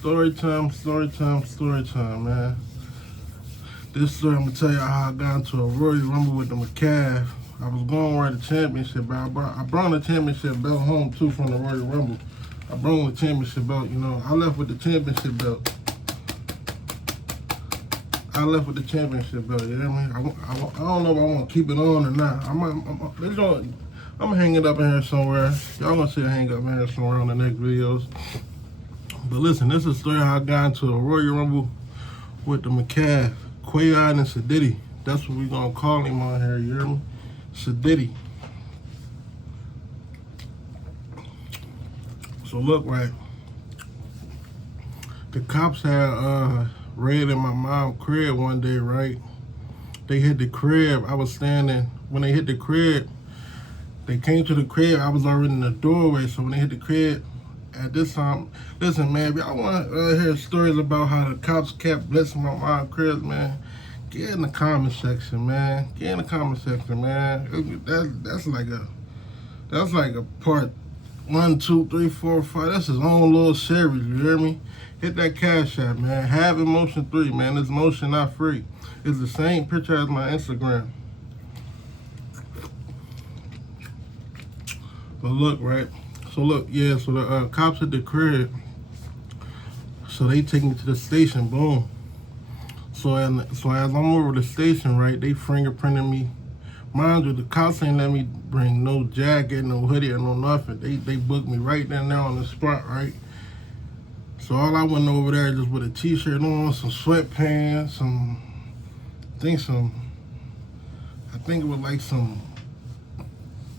Story time, man. This story, I'm gonna tell you how I got into a Royal Rumble with the McCaff. I was going to wear the championship belt. I brought the championship belt home too from the Royal Rumble. I brought the championship belt, you know. I left with the championship belt. You know what I mean? I don't know if I want to keep it on or not. I'm gonna hang it up in here somewhere. Y'all gonna see it hang up in here somewhere on the next videos. But listen, this is a story how I got into a Royal Rumble with the McCaff, Quayon and Sadiddy. That's what we gonna call him on here, you hear me? Sadiddy. So look, right, the cops had raided my mom's crib one day, right? They hit the crib. I was standing. When they hit the crib, they came to the crib. I was already in the doorway. So when they hit the crib, at this time, listen, man, if y'all want to hear stories about how the cops kept blessing my mom's crib, man, get in the comment section, man. Get in the comment section, man. That's like a part 1, 2, 3, 4, 5. That's his own little series, you hear me? Hit that cash app, man. HavinMocean3, man. It's motion, not free. It's the same picture as my Instagram. But look, right? So look, yeah, so the cops at the crib, so they take me to the station, boom. So as I'm over the station, right, they fingerprinted me. Mind you, the cops ain't let me bring no jacket, no hoodie, or no nothing. They booked me right there on the spot, right? So all I went over there just with a t-shirt on, some sweatpants, I think it was like some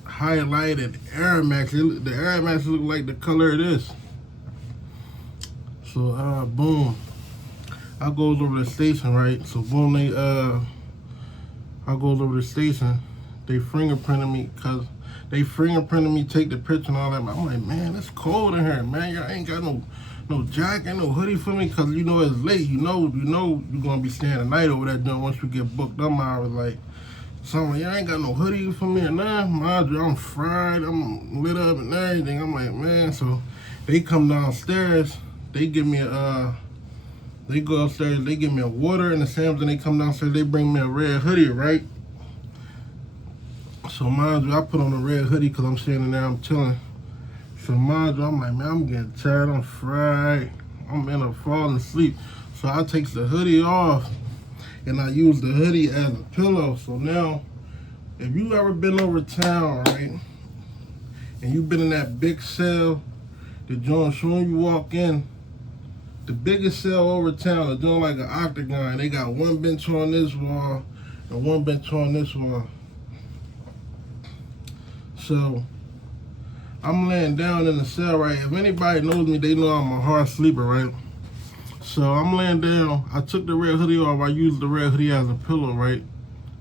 highlighted Air Max. The Air Max look like the color of this. So boom, I goes over the station, right? So boom, I goes over the station. They fingerprinted me because they fingerprinted me, take the picture and all that. I'm like, man, it's cold in here, man. Y'all ain't got no jacket, no hoodie for me, because you know it's late. You know you're going to be staying the night over there doing once you get booked up. I was like, something like, y'all ain't got no hoodie for me or nothing. Mind you, I'm fried, I'm lit up and everything. I'm like, man, so they come downstairs, they give me they go upstairs, they give me a water and a sandwich, and they come downstairs, they bring me a red hoodie, right? So mind you, I put on a red hoodie because I'm standing there, I'm chilling. So mind you, I'm like, man, I'm getting tired, I'm fried, I'm in a falling asleep. So I take the hoodie off and I use the hoodie as a pillow. So now, if you ever been over town, right, and you've been in that big cell, the joint, so when you walk in, the biggest cell over town, they're doing like an octagon. They got one bench on this wall and one bench on this wall. So I'm laying down in the cell, right? If anybody knows me, they know I'm a hard sleeper, right? So I'm laying down. I took the red hoodie off. I used the red hoodie as a pillow, right?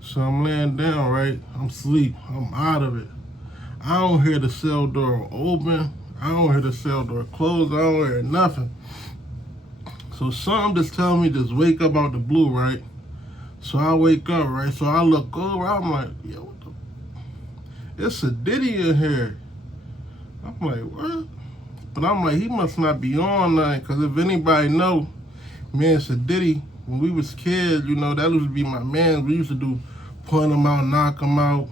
So I'm laying down, right? I'm asleep. I'm out of it. I don't hear the cell door open. I don't hear the cell door close. I don't hear nothing. So something just telling me just wake up out the blue, right? So I wake up, right? So I look over. I'm like, yo, what the? It's Sadiddy in here. I'm like, what? But I'm like, he must not be on nothing, because if anybody know, me and Sadiddy, when we was kids, you know, that used to be my man. We used to do point him out, knock him out.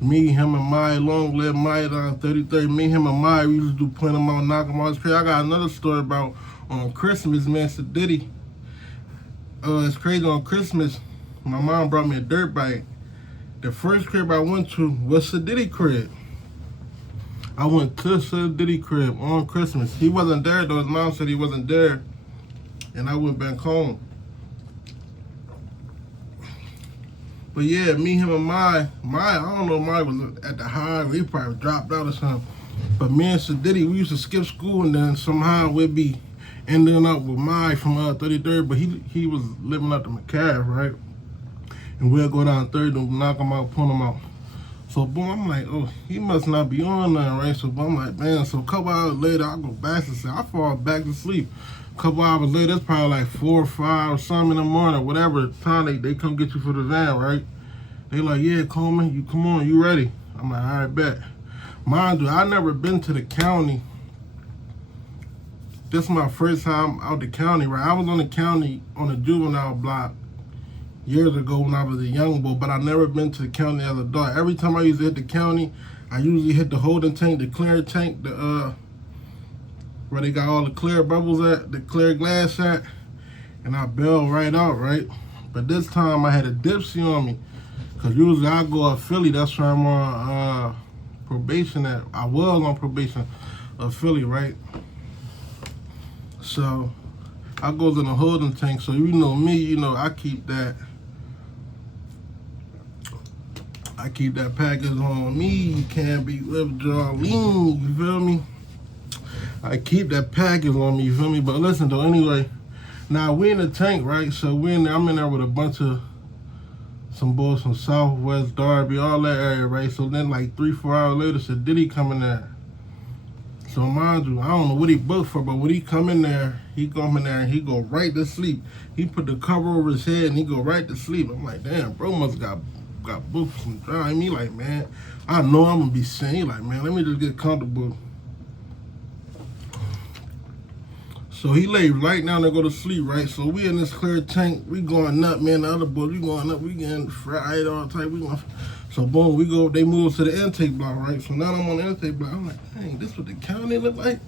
Me, him, and Maya, long live Maya on 33rd. Me, him, and Maya, we used to do point him out, knock him out. It's crazy. I got another story about on Christmas, man, Sadiddy. It's crazy, on Christmas, my mom brought me a dirt bike. The first crib I went to was Sadiddy crib. I went to Sadiddy crib on Christmas. He wasn't there though. His mom said he wasn't there, and I went back home. But yeah, me, him, and Maya, I don't know if Maya was at the high, he probably dropped out or something. But me and Sadiddy, we used to skip school, and then somehow we'd be ending up with Maya from 33rd, but he was living up to McCaff, right? And we'll go down 3rd and knock him out, pull him out. So boom, I'm like, oh, he must not be on there, right? So boom, I'm like, man, so a couple hours later, I go back to sleep. I fall back to sleep. A couple hours later, it's probably like 4 or 5 or something in the morning, whatever time they come get you for the van, right? They like, yeah, Coleman, you come on, you ready? I'm like, all right, bet. Mind you, I never been to the county this is my first time out the county, right? I was on the county on a juvenile block years ago when I was a young boy, but I never been to the county as an adult. Every time I used to hit the county, I usually hit the holding tank, the clear tank, the where they got all the clear bubbles at, the clear glass at, and I bailed right out, right? But this time I had a dipsy on me, because usually I go to Philly, that's where I'm on probation at. I was on probation of Philly, right? So I goes in the holding tank, so you know me, you know, I keep that package on me. You can't be withdrawing, you feel me? I keep that package on me, you feel me? But listen though, anyway, now we in the tank, right? So I'm in there with a bunch of some boys from Southwest, Darby, all that area, right? So then like 3-4 hours later, said Diddy come in there. So mind you, I don't know what he booked for, but when he come in there, he come in there and he go right to sleep. He put the cover over his head and he go right to sleep. I'm like, damn, bro must got booked for some driving. Me like, man, I know I'm gonna be sane. He like, man, let me just get comfortable. So he lay right down to go to sleep, right? So we in this clear tank, we going up, man. The other boys, we going up, we getting fried all type. So boom, they move to the intake block, right? So now I'm on the intake block. I'm like, dang, this what the county look like?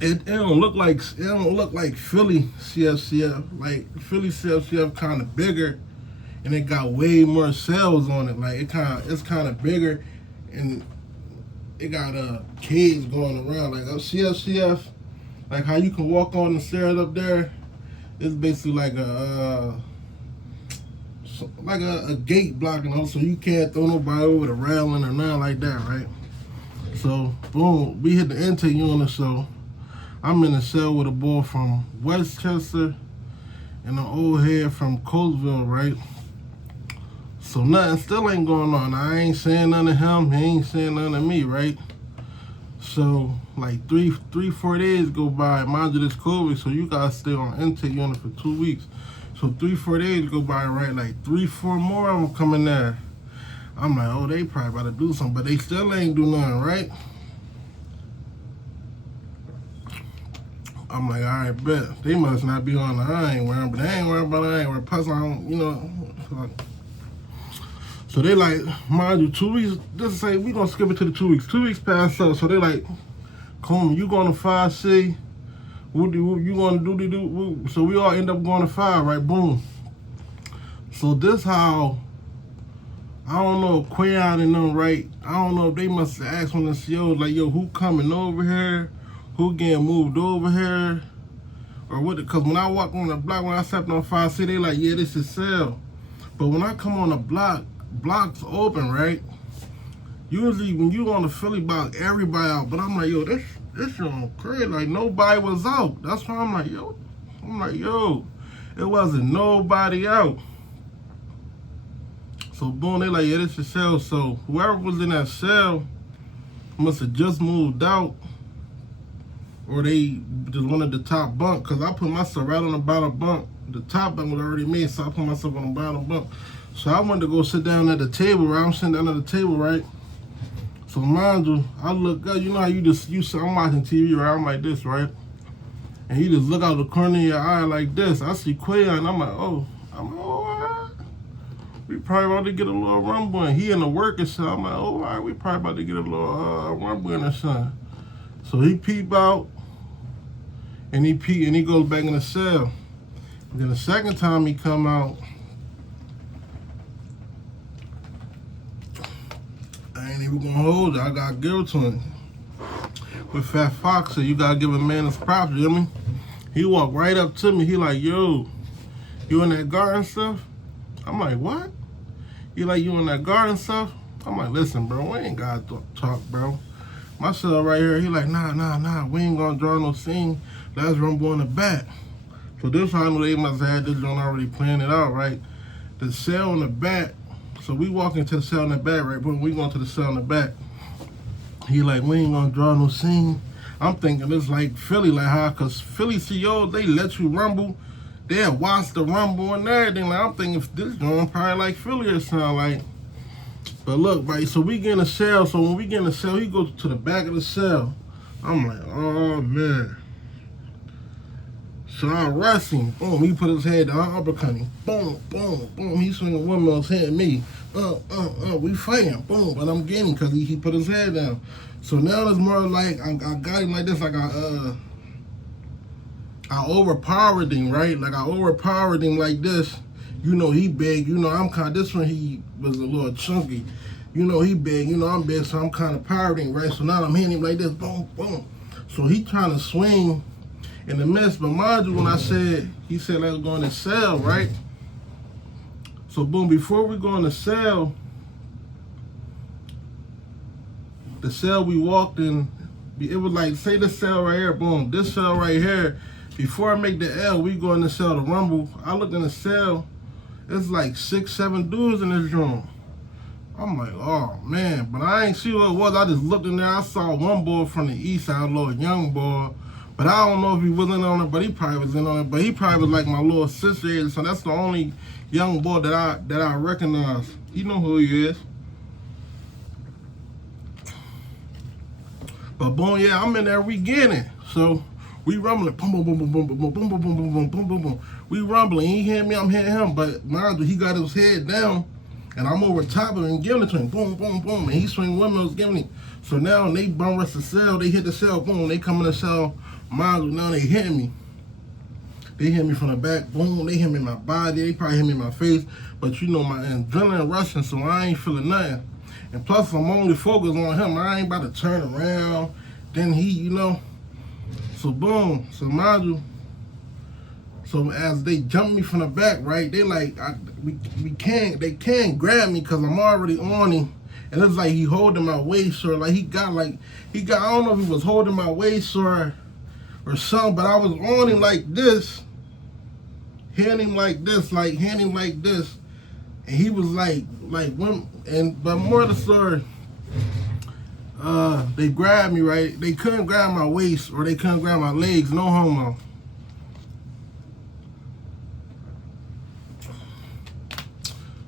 It don't look like Philly CFCF. Like Philly CFCF kind of bigger, and it got way more cells on it. Like it's kind of bigger, and it got kids going around. Like CFCF, like how you can walk on the stairs up there, it's basically like a gate blocking them, so you can't throw nobody over the railing or nothing like that, right? So boom, we hit the intake unit. So I'm in a cell with a boy from Westchester and an old head from Coatesville, right? So nothing still ain't going on. I ain't saying nothing to him, he ain't saying nothing to me, right? So like 3-4 days go by. Mind you, this COVID, so you gotta stay on intake unit for 2 weeks. So 3-4 days go by, right? Like 3-4 more of them coming there. I'm like, oh, they probably about to do something, but they still ain't do nothing, right? I'm like, all right, bet. They must not be on the I ain't wearing, but they ain't wearing, but I ain't wearing. Plus, I don't, you know. So they like, mind you, 2 weeks, just say, we gonna skip it to the 2 weeks. 2 weeks passed up, so they like, Coleman, you going to 5C? What you gonna do? So we all end up going to 5, right? Boom. So this how, I don't know, Quayon and them, right? I don't know if they must have asked one of the CEOs, like, yo, who coming over here? Who getting moved over here? Or what? Because when I walk on the block, when I stepped on 5C, they like, yeah, this is cell. But when I come on the block, blocks open, right? Usually when you on the Philly block, everybody out. But I'm like, yo, this on crazy. Like nobody was out. That's why I'm like, yo, it wasn't nobody out. So boom, they like, yeah, this is cell. So whoever was in that cell must have just moved out, or they just wanted the top bunk. Cause I put myself right on the bottom bunk. The top bunk was already made, so I put myself on the bottom bunk. So I went to go sit down at the table, right? I'm sitting down at the table, right? So mind you, I look up, you know how I'm watching TV, right? I'm like this, right? And you just look out the corner of your eye like this. I see Quayon, I'm like, all right. We probably about to get a little rumble. And he in the working cell. I'm like, all right, we probably about to get a little rumble or something. So he peep out, and he goes back in the cell. And then the second time he come out, I ain't even gonna hold you. I gotta give it to him. With Fat Fox said, you gotta give a man his props, you know me? He walked right up to me. He like, yo, you in that garden stuff? I'm like, what? He like, you in that garden stuff? I'm like, listen, bro, we ain't gotta talk, bro. My cell right here, he like, nah, we ain't gonna draw no scene. Let's rumble in the back. So this time they must have had this joint already planned it out, right? The cell in the back. So we walk into the cell in the back, right? But we going to the cell in the back. He like, we ain't gonna draw no scene. I'm thinking it's like Philly, like how, cause Philly CEOs, they let you rumble. They'll watch the rumble and everything. Like I'm thinking if this joint probably like Philly or something like. But look, right, so we get in the cell. So when we get in the cell, he goes to the back of the cell. I'm like, oh man. So I rush him. Boom, he put his head down, uppercut him. Boom, boom, boom. He swinging windmills, hitting me. We fighting. Boom, but I'm getting because he put his head down. So now it's more like I got him like this, like I overpowered him, right? Like I overpowered him like this. You know he big. You know I'm kind of, this one he was a little chunky. You know he big. You know I'm big, so I'm kind of powering, right? So now I'm hitting him like this. Boom, boom. So he trying to swing in the midst. But mind you, when I said, he said let's go in the cell, right? So boom, before we go in the cell we walked in, it was like, say the cell right here, boom, this cell right here. Before I make the L, we go in the cell to rumble. I look in the cell, it's like 6, 7 dudes in this room. I'm like, oh man, but I ain't see what it was. I just looked in there, I saw one boy from the east side, a little young boy. But I don't know if he wasn't on it, but he probably was in on it. But he probably was like my little sister age, so that's the only young boy that I recognize. He know who he is. But boom, yeah, I'm in there, we getting it. So we rumbling, boom, boom, boom, boom, boom, boom, boom, boom, boom, boom, boom, boom, boom, boom. We rumbling, he hitting me, I'm hitting him. But mind you, he got his head down, and I'm over top of him and giving it to him, boom, boom, boom, and he swing windmills, giving him. So now they bum rush the cell, they hit the cell, boom, they come in the cell, mind you, now they hitting me. They hit me from the back, boom, they hit me in my body, they probably hit me in my face, but you know, my adrenaline rushing, so I ain't feeling nothing. And plus, I'm only focused on him. I ain't about to turn around. Then he, you know. So boom. So mind you. So as they jump me from the back, right? They like, they can't grab me because I'm already on him. And it's like he holding my waist, or like he got, I don't know if he was holding my waist or something, but I was on him like this, hitting him like this, and he was like when, but more of the story, they grabbed me, right? They couldn't grab my waist or they couldn't grab my legs, no homo.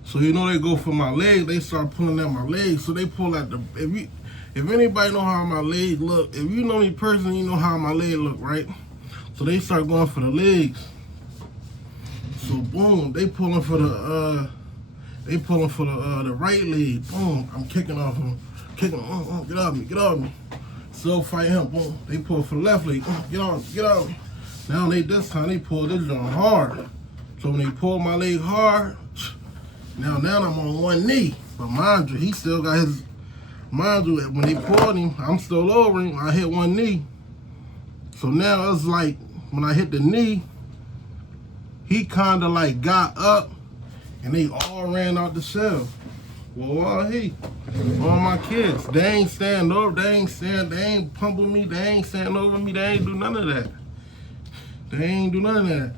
So you know they go for my legs, they start pulling at my legs. So they pull at the, if anybody know how my legs look, if you know me personally, you know how my leg look, right? So they start going for the legs. So boom, they pulling for the right leg. Boom, I'm kicking off him, get off me. So fight him, boom. They pull for the left leg, get off me. Now this time they pull this joint hard. So when they pull my leg hard, now I'm on one knee. But mind you, he still got his, mind you, when they pulled him, I'm still over him, I hit one knee. So now it's like, when I hit the knee, he kind of like got up, and they all ran out the cell. Well, all my kids, they ain't stand over, they ain't pummel me, they ain't stand over me, they ain't do none of that. They ain't do none of that.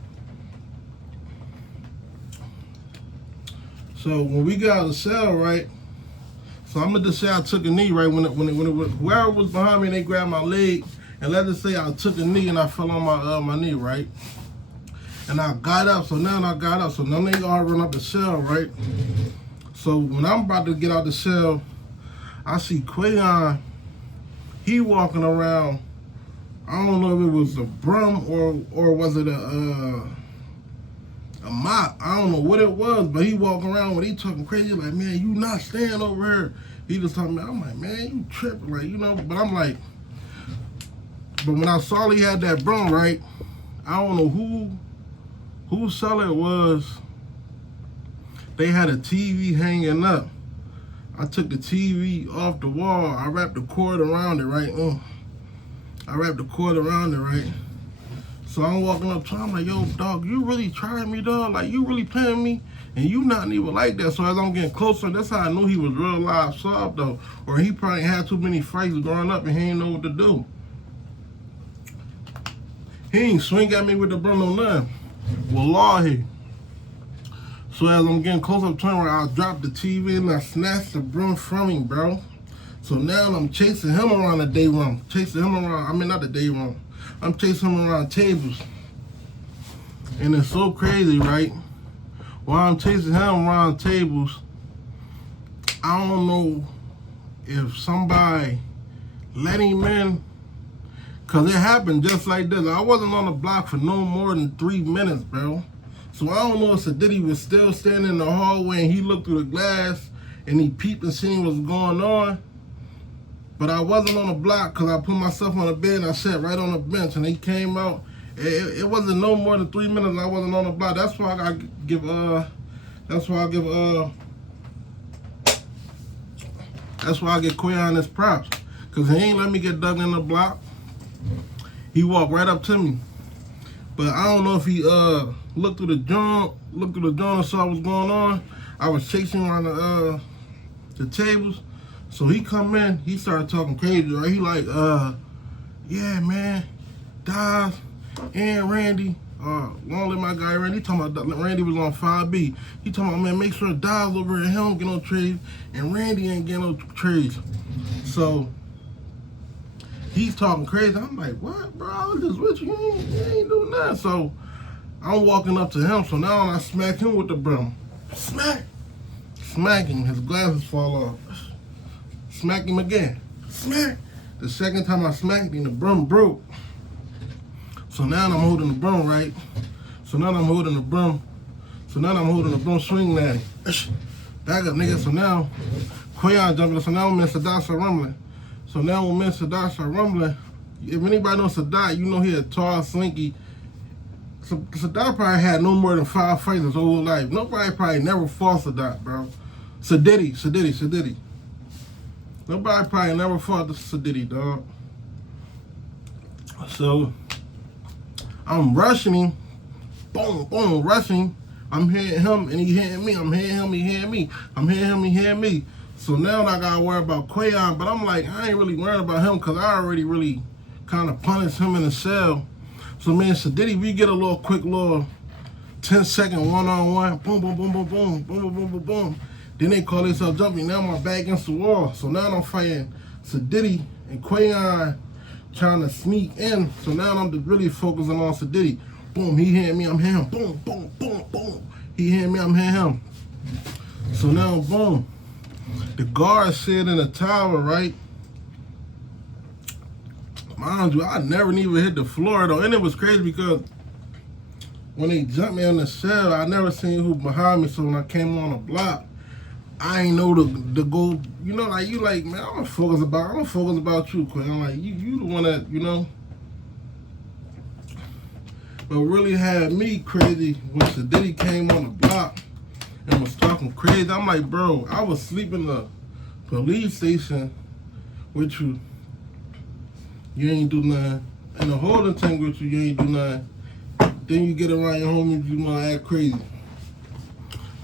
So when we got out of the cell, right? So I'm gonna just say I took a knee, right? When it was, whoever was behind me, they grabbed my leg, and let's just say I took a knee and I fell on my knee, right? And I got up, so now I got up, so now they all run up the cell, right? So when I'm about to get out the cell, I see Quayon, he walking around. I don't know if it was a broom or was it a mop. I don't know what it was, but he walking around when he talking crazy, like, man, you not staying over here. He just talking about, I'm like, man, you tripping, like, you know, but I'm like, but when I saw he had that broom, right, I don't know whose cell it was. They had a TV hanging up. I took the TV off the wall. I wrapped the cord around it, right? So I'm walking up to him, I'm like, yo, dog, you really trying me, dog? Like, you really playing me? And you not even like that. So as I'm getting closer, that's how I knew he was real live soft, though. Or he probably had too many fights growing up and he ain't know what to do. He ain't swing at me with the broom on nothing. Wallahi. So as I'm getting close up to him, I dropped the TV and I snatched the broom from him, bro. So now I'm chasing him around the day room. Not the day room. I'm chasing him around tables. And it's so crazy, right? While I'm chasing him around tables, I don't know if somebody let him in, Cause it happened just like this. I wasn't on the block for no more than 3 minutes, bro. So I don't know if Sadiddy was still standing in the hallway and he looked through the glass and he peeped and seen what's going on. But I wasn't on the block because I put myself on the bed and I sat right on the bench and he came out. It wasn't no more than 3 minutes I wasn't on the block. That's why I give Quayon his props. Cause he ain't let me get dug in the block. He walked right up to me. But I don't know if he looked through the joint and saw what's going on. I was chasing around the tables. So he come in, he started talking crazy, right? He like, yeah, man, Daz and Randy, long live my guy Randy. He talking about Randy was on 5B. He talking about, man, make sure Daz over here, he don't get no trades, and Randy ain't get no trades. So he's talking crazy. I'm like, what, bro? I was just with you. You ain't doing that. So I'm walking up to him. So now I smack him with the broom. Smack him. His glasses fall off. Smack him again. Smack. The second time I smacked him, the broom broke. So now I'm holding the broom, right? So now I'm holding the broom, swinging at him. Back up, nigga. So now Quayon jumping. So now I'm in Sadat rumbling. So now when Mr. Sadat start rumbling, if anybody knows Sadat, you know he a tall, slinky. So Sadat probably had no more than 5 fights his whole life. Nobody probably never fought Sadat, bro. Sadiddy. Nobody probably never fought the Sadiddy, dog. So I'm rushing him, boom, rushing. I'm hitting him and he hitting me. I'm hitting him, he hitting me. I'm hitting him, he hitting me. So now I gotta worry about Quayon, but I'm like, I ain't really worried about him because I already really kind of punished him in the cell. So man, Sadiddy, we get a quick 10-second one-on-one, boom. Then they call themselves jumping. Now my back against the wall. So now I'm fighting Sadiddy and Quayon trying to sneak in. So now I'm just really focusing on Sadiddy. Boom, he hitting me, I'm hitting him. Boom. He hitting me, I'm hitting him. So now, boom. The guard sit in the tower, right? Mind you, I never even hit the floor though. And it was crazy because when they jumped me on the cell, I never seen who behind me. So when I came on the block, I ain't know the go, you know, like you like, man, I'm gonna focus about you, Quinn. I'm like, you the one that, you know. But really had me crazy when Sadiddy came on the block and was talking crazy. I'm like, bro, I was sleeping in the police station with you. You ain't do nothing. In the holding tank with you, you ain't do nothing. Then you get around your homies, you know, act crazy.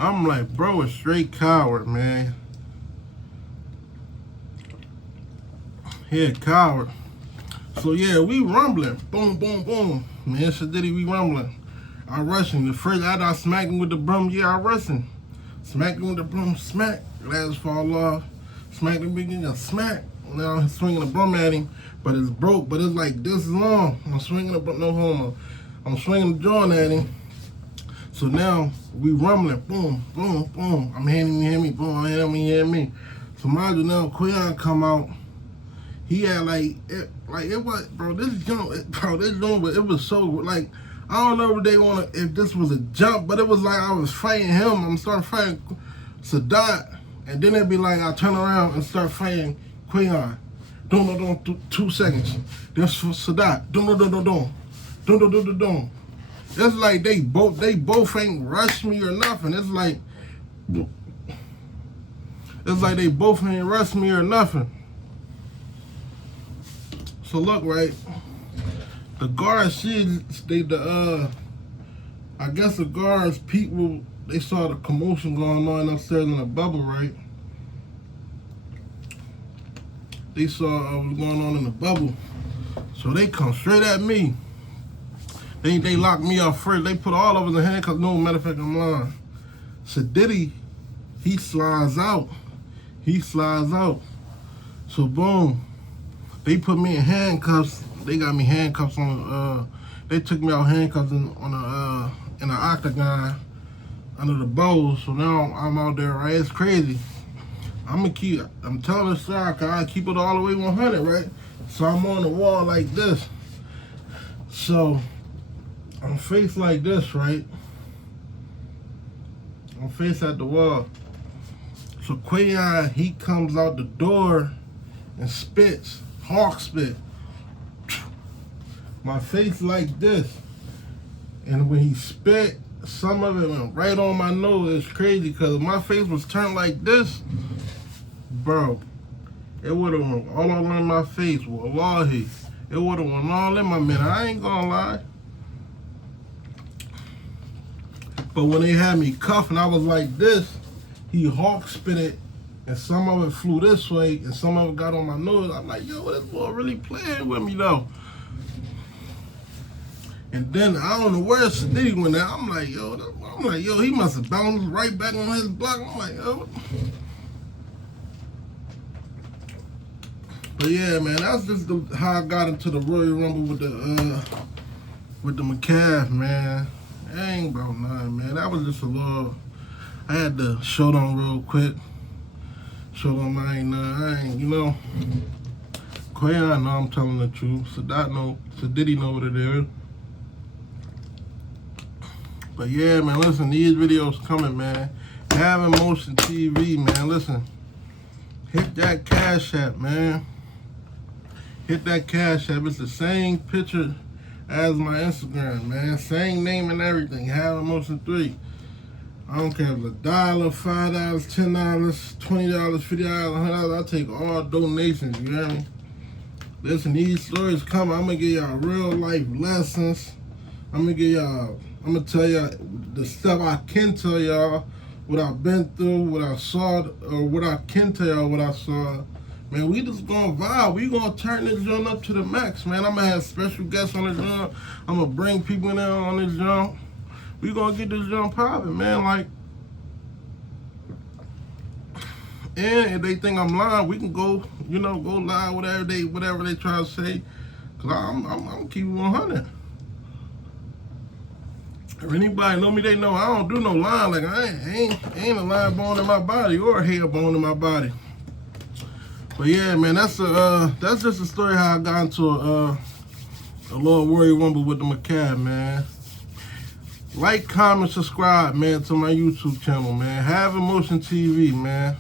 I'm like, bro, a straight coward, man. He a coward. So yeah, we rumbling. Boom. Man, Sadiddy, we rumbling. I rushing. The first after I smacked him with the broom, yeah, I rushing. Smacked him with the broom, smack. Glass fall off. Smacked him again, smack. Now I'm swinging the broom at him, but it's broke. But it's like this long. I'm swinging the broom, no homo. I'm swinging the joint at him. So now we rumbling, boom. I'm hitting me, boom, I'm hitting me. So mind you now, Quayon come out. He had like it was, bro. This jump, but it was so like I don't know if this was a jump, but it was like I was fighting him. I'm starting fighting Sadat, and then it'd be like I turn around and start fighting Quayon. Don't 2 seconds. That's for Sadat. Don't. It's like they both ain't rushed me or nothing. It's like they both ain't rushed me or nothing. So look, right, the guards I guess the guards people, they saw the commotion going on upstairs in the bubble, right? They saw what was going on in the bubble. So they come straight at me. They locked me up first. They put all over the handcuffs. No, matter of fact, I'm lying. Sadiddy, he slides out. So boom, they put me in handcuffs. They got me handcuffs on. They took me out handcuffs in an octagon under the bows. So now I'm out there, right? It's crazy. I'm telling the story, cause I keep it all the way 100, right? So I'm on the wall like this. So I'm faced like this, right? I'm faced at the wall. So Quayon, he comes out the door and spits, hawk spit. My face like this. And when he spit, some of it went right on my nose. It's crazy because if my face was turned like this, bro, it would have went all in my face. Wallahi. It would have went all in my man. I ain't gonna lie. But when they had me cuffed and I was like this, he hawk spit it, and some of it flew this way, and some of it got on my nose. I'm like, yo, this boy really playing with me though. And then I don't know where Sadiddy went at. I'm like, yo, he must have bounced right back on his block. I'm like, yo. But yeah, man, that's just how I got into the Royal Rumble with the McCaff, man. It ain't about nothing, man. That was just a little. I had to show them real quick. Show them I ain't, you know. Quayon know I'm telling the truth. Sadiddy know what it is. But yeah, man, listen, these videos coming, man. HavinMocean3, man, listen. Hit that Cash App, man. Hit that Cash App. It's the same picture as my Instagram, man. Same name and everything. HavinMocean3. I don't care if it's $1, $5, $10, $20, $50, $100. I take all donations, you hear me? Listen, these stories coming. I'm going to give y'all real life lessons. I'm going to tell y'all the stuff I can tell y'all, what I've been through, what I saw, or what I can tell y'all what I saw. Man, we just gonna vibe. We gonna turn this joint up to the max, man. I'm gonna have special guests on this joint. I'm gonna bring people in there on this joint. We gonna get this joint popping, man. Like, and if they think I'm lying, we can go, you know, go live, whatever they try to say. Cause I'm keeping 100. If anybody know me, they know I don't do no lying. Like I ain't a lying bone in my body or a hair bone in my body. But yeah, man, that's just a story how I got into a little Royal Rumble with the McCaff, man. Like, comment, subscribe, man, to my YouTube channel, man. HavinMocean3, man.